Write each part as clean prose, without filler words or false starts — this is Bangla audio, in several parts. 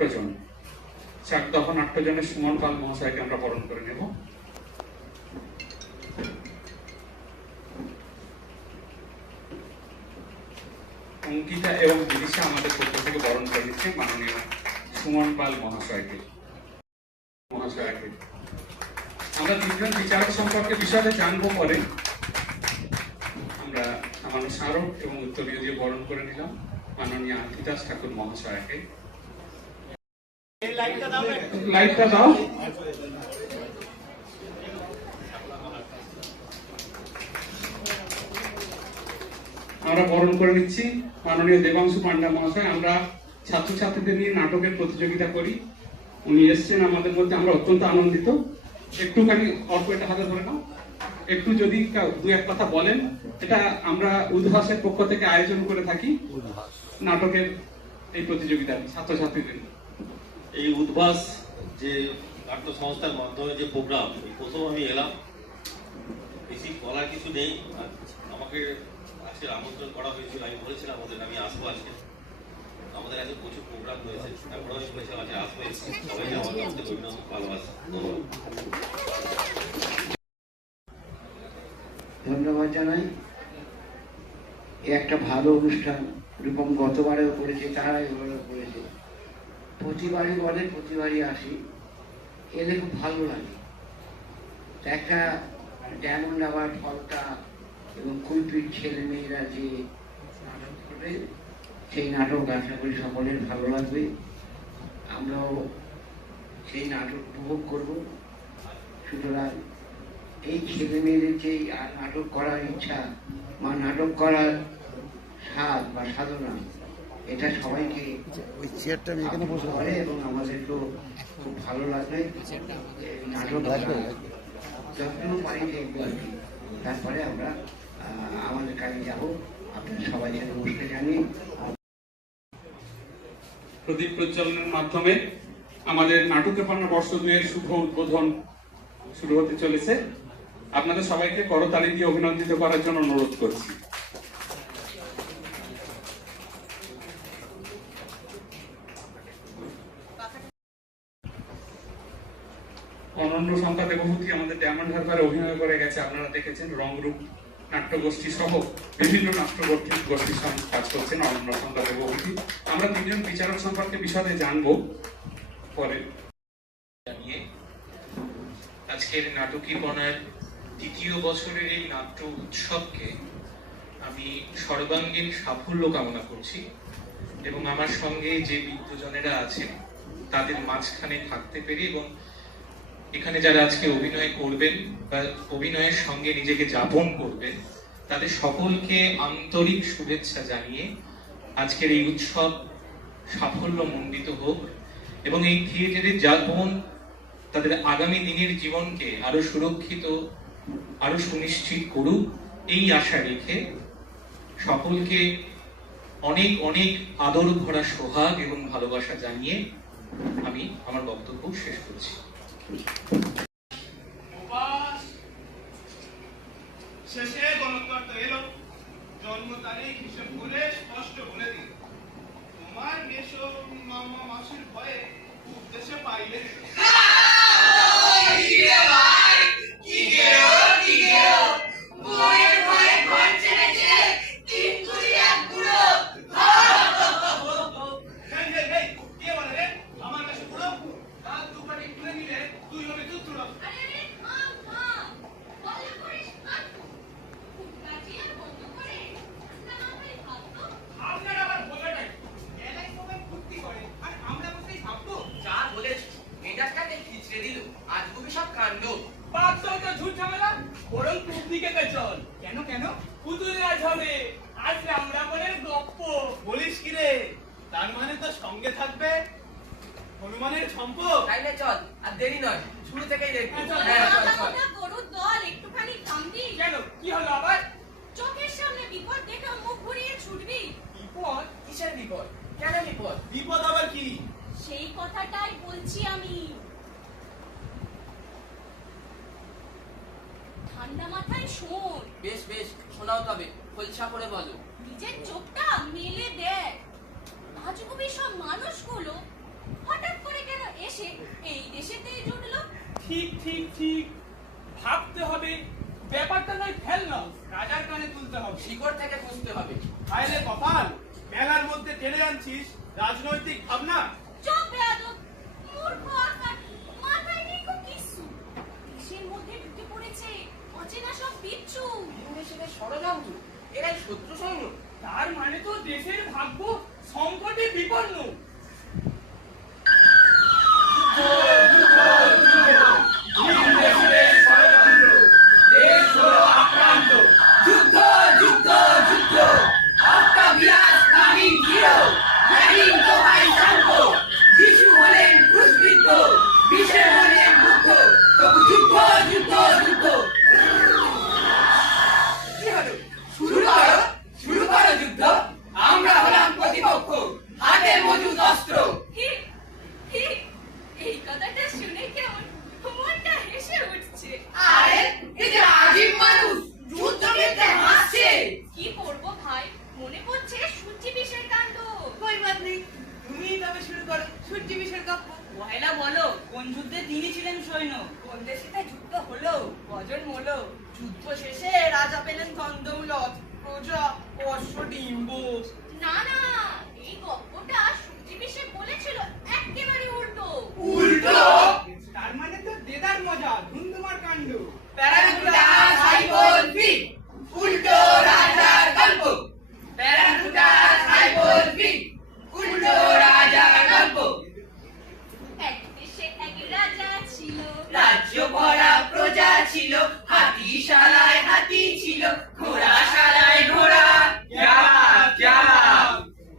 নাট্যজন, তখন নাট্যজনের সুমন পাল মহাশয়কে আমরা বরণ করে নেব। অঙ্কিতা এবং বিদিশা আমাদের পক্ষ থেকে বরণ করে নিচ্ছে মাননীয় সুমন পাল মহাশয়কে। আমরা তিনজন বিচারক সম্পর্কে বিষয়ে জানবো পরে। আমরা সামান্য স্মারক এবং উত্তরীয় দিয়ে বরণ করে নিলাম মাননীয় আঙ্কিতাস ঠাকুর মহাশয়কে। লাইটটা দাও। আমরা বরণ করে নিচ্ছি মাননীয় দেবাংশু পান্ডা মহাশয়। আমরা ছাত্রছাত্রীদের নিয়ে নাটকের প্রতিযোগিতা করি, উনি এসছেন আমাদের মধ্যে, আমরা অত্যন্ত আনন্দিত। একটুখানি অল্প এটা হাতে ধরে নাও, একটু যদি দু এক কথা বলেন। এটা আমরা উদ্ভাসের পক্ষ থেকে আয়োজন করে থাকি নাটকের এই প্রতিযোগিতা ছাত্রছাত্রীদের। এই উদ্ভাস যে নাট্য সংস্থার মাধ্যমে যে প্রোগ্রাম, এই প্রথম আমি এলাম, বেশি বলার কিছু নেই। আমাকে আজকের আমন্ত্রণ করা হয়েছিল, আমি বলেছিলাম আমাদের আমি আসবো আজকে। আমাদের আজকে প্রচুর প্রোগ্রাম রয়েছে, তারপরে আমি বলেছিলাম আজকে আসবো। সবাই আমাদের মধ্যে অভিনন্দন, ভালোবাসা, ধন্যবাদ জানাই। একটা ভালো অনুষ্ঠান রূপম গতবারেও করেছে, তারা এবারেও করেছে। প্রতিবারই বলে, প্রতিবারই আসি, এলে খুব ভালো লাগে। একটা ডায়মন্ড আবার ফলটা এবং কুলপির ছেলে মেয়েরা যে নাটক করবে, সেই নাটক আশা করি সকলের ভালো লাগবে। আমরাও সেই নাটক উপভোগ করব। সুতরাং এই ছেলে মেয়েদের যে নাটক করার ইচ্ছা বা নাটক করার স্বাদ বা সাধনা, এটা সবাইকে করে এবং আমাদেরকেও খুব ভালো লাগবে। নাটক যতটুকু পারি দেখবো। তারপরে আমরা আমাদের কাজে যাব। আপনারা সবাইকে নমস্কার জানিয়ে প্রদীপ প্রজ্বলনের মাধ্যমে আমাদের নাটকের পান্না বর্ষ 2-এর শুভ উদ্বোধন শুরু হতে চলেছে। আপনাদের সবাইকে করতালি দিয়ে অভিনন্দিত করার জন্য অনুরোধ করছি। অনন্য সংখ্যা দেবভূতি আমাদের ডায়মন্ড হারবারে অভিনয় করে গেছে, আপনারা দেখেছেন। রংরূপ নাট্যগোষ্ঠী সহ বিভিন্ন নাট্যগোষ্ঠীর সঙ্গে কাজ করছেন অনন্য সংখ্যা দেবভূতি। আমরা তিনজন বিচারক সম্পর্কে বিশদে জানবো পরে। আজকের নাটকীপনার 2য় বছরের এই নাট্য উৎসবকে আমি সর্বাঙ্গীন সাফল্য কামনা করছি এবং আমার সঙ্গে যে বিদ্যজনেরা আছেন তাদের মাঝখানে থাকতে পেরে এবং এখানে যারা আজকে অভিনয় করবেন বা অভিনয়ের সঙ্গে নিজেকে যাপন করবেন তাদের সকলকে আন্তরিক শুভেচ্ছা জানিয়ে আজকের এই উৎসব সাফল্যমণ্ডিত হোক এবং এই থিয়েটারের যাপন তাদের আগামী দিনের জীবনকে আরো সুরক্ষিত, আরো সুনিশ্চিত করুক, এই আশা রেখে সকলকে অনেক অনেক আদর ভরা সোহাগ এবং ভালোবাসা জানিয়ে আমি আমার বক্তব্য শেষ করছি। শেষে গণতন্ত্র তো এলো, জন্ম তারিখ হিসেব করে স্পষ্ট বলে দিল। তোমার মেশো মামা মাসির ভয়ে উদ্দেশ্যে পাইলে বলিস কি রে? তার মানে তো সঙ্গে থাকবে হনুমানের সম্পদ। তাইলে চল, আর দেরি নয়, শুরু থেকেই দেখবো। গরুর দল একটুখানি থামবি? কেন, কি হলো আবার? চোখের সামনে বিপদ দেখে মুখ ঘুরিয়ে ছুটবি? বিপদ? কিসের বিপদ? কেন বিপদ? বিপদ আবার কি? সেই কথাটাই বলছি আমি। ঠান্ডা মাথায় শোন। বেশ বেশ, শোনাও তবে, খোলসা করে বলো। নিজের চোখটা মেলে দেখ। রাজকবি সব মানুষগুলো হঠাৎ এসে এই দেশেতেই জুটলো? ঠিক ঠিক ঠিক, ভাবতে হবে, ব্যাপারটা নয় ফেল না, রাজার কানে তুলতে হবে। শিকড় থেকে বুঝতে হবে। হায়রে কপাল, মেলার মধ্যে টেনে আনছিস রাজনৈতিক ভাবনা। চোখ বেয়াদব, মূর্খ আকার, মাথায় নেই কো কিচ্ছু। দেশের মধ্যে ঢুকে পড়েছে অচেনা সব বিচ্ছু। ইংরেজদের ষড়যন্ত্র, এরাই শত্রু সৈন্য। তার মানে তো দেশের ভাগ্য সংকটে বিপন্ন। যুদ্ধ যুদ্ধ যুদ্ধ, অক্টাভিয়াস নামিং হিরো, ম্যারিং দোহাই শান্ত, যিশু হলেন ক্রুশবিদ্ধ, বিশ্বে হলেন বুদ্ধ, তবু যুদ্ধ যুদ্ধ যুদ্ধ। কি হলো? শুরু করো যুদ্ধ। আমরা হলাম প্রতিপক্ষ, হাতে মজুদ অস্ত্র। হি, হি, এই কথাটা শুনে কেমন মনটা হেসে উঠছে। আরে এই যে আজীব মানুষ যুদ্ধক্ষেত্রে হাসছে। কি করবো ভাই, মনে পড়ছে সূর্যি বিষের কাণ্ড। কই বাদ নেই, তুমি তবে শুরু করো সূর্যি বিষের গল্প। পয়লা বলো, কোন যুদ্ধে তিনি ছিলেন সৈন্য? কোন দেশেতে যুদ্ধ হলো, কজন মরলো? যুদ্ধ শেষে রাজা পেলেন ধন দৌলত, প্রজা অশ্ব ডিম্ব। না না, এই গল্পটা সূর্যি বিষে বলেছিল একেবারে উল্টো। উল্টো? তার মানে তো দেদার মজা, ধুমধুমার কাণ্ড। প্যারাগুটা সাইবল ফিট, উল্টো রাজার গল্প। প্যারাগুটা সাইবল ফিট, উল্টো রাজার গল্প। এক দেশে এক রাজা ছিল, রাজ্য ভরা প্রজা ছিল, হাতিশালায় হাতি ছিল, ঘোড়াশালায় ঘোড়া।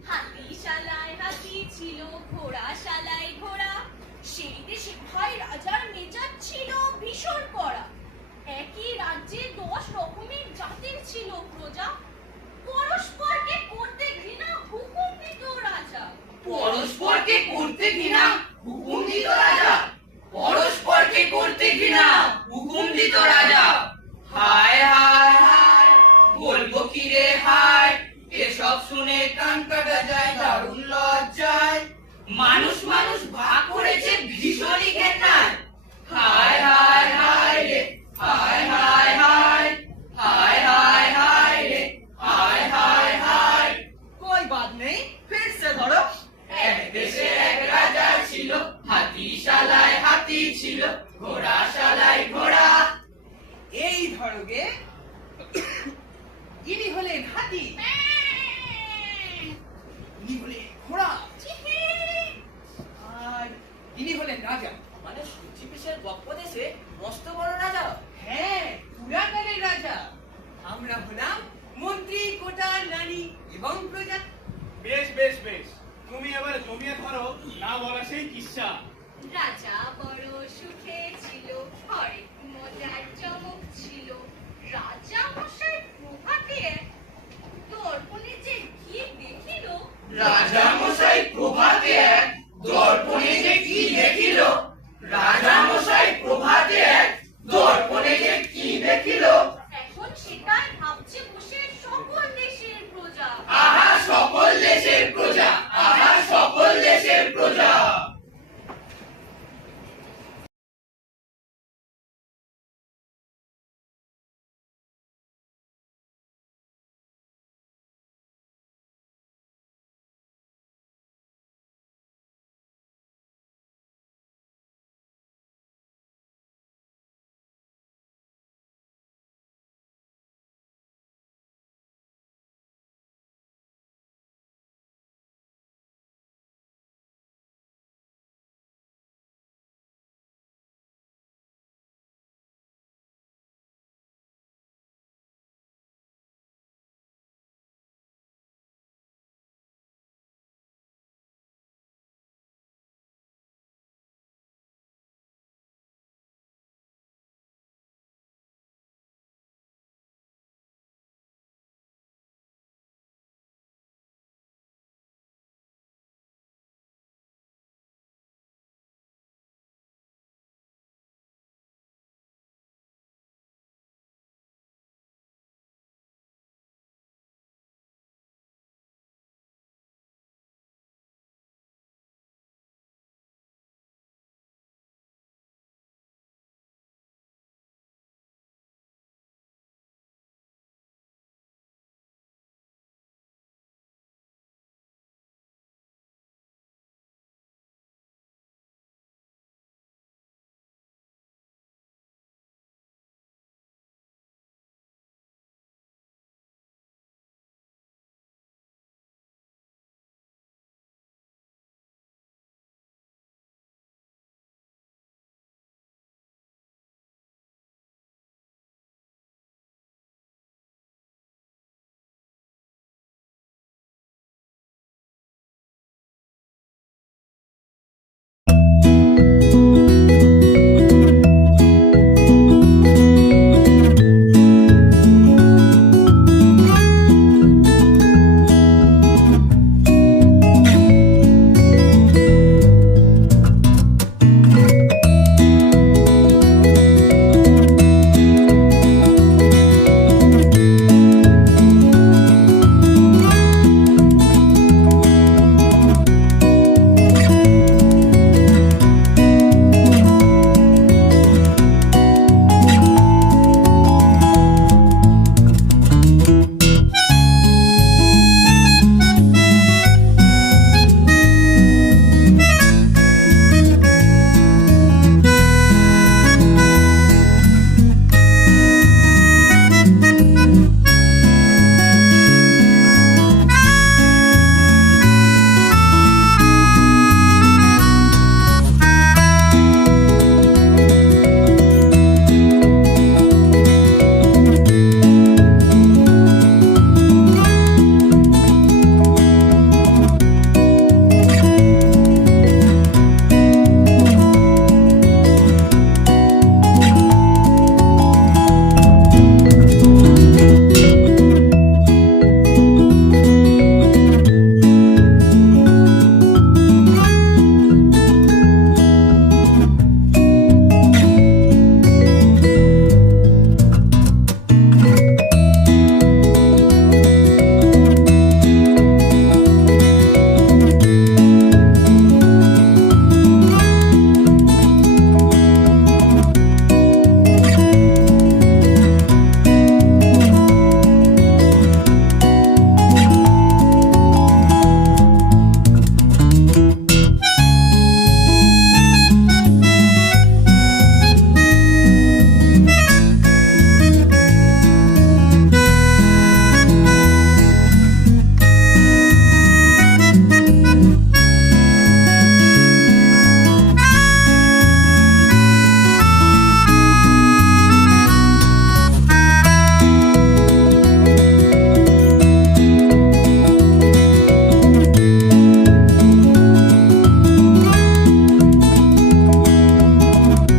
হাতিশালায় হাতি ছিল, ঘোড়াশালায় ঘোড়া। সেই দেশে ভাই রাজার মেজাজ ছিল ভীষণ কড়া। একই রাজ্যে 10 রকমের জাতির ছিল প্রজা। পরস্পরকে করতে ঘৃণা, হুকুম দিত রাজা। পরস্পরকে করতে ঘৃণা, হুকুম দিত রাজা। পরস্পরকে করতে ঘৃণা, হুকুম দিত রাজা। হায় হায় হায়, বলবো কি রে হায়, এসব শুনে কান কাটা যায় দারুণ লজ্জায়। মানুষ মানুষ ভাগ করেছে ভীষণই ঘেন্নায়। হায় হায় হায় রে, হায় হায় হায়, হায় হায় হায় রে, হায় হায় হায়। কই বাদ নেই, ফির সে ধরো। এক দেশে এক রাজা ছিল, হাতিশালায় হাতি ছিল, ঘোড়াশালায় ঘোড়া। এই ধরো গে, ইনি হলেন হাতি, ইনি হলেন ঘোড়া, আর ইনি হলেন রাজা। মানে সূর্যি বিষের গপ্প দেশে মস্ত বড় রাজা। হ্যাঁ, পুরাকালের রাজা। আমরা হলাম মন্ত্রী, কোটার রানী এবং প্রজা। বেশ বেশ বেশ, তুমি এবার জমিয়ে ধরো না বলা সেই কিস্সা। রাজা বড় সুখে ছিল, হরেক মজার চমক ছিল। রাজা মশাই প্রভাতে দর্পণে যে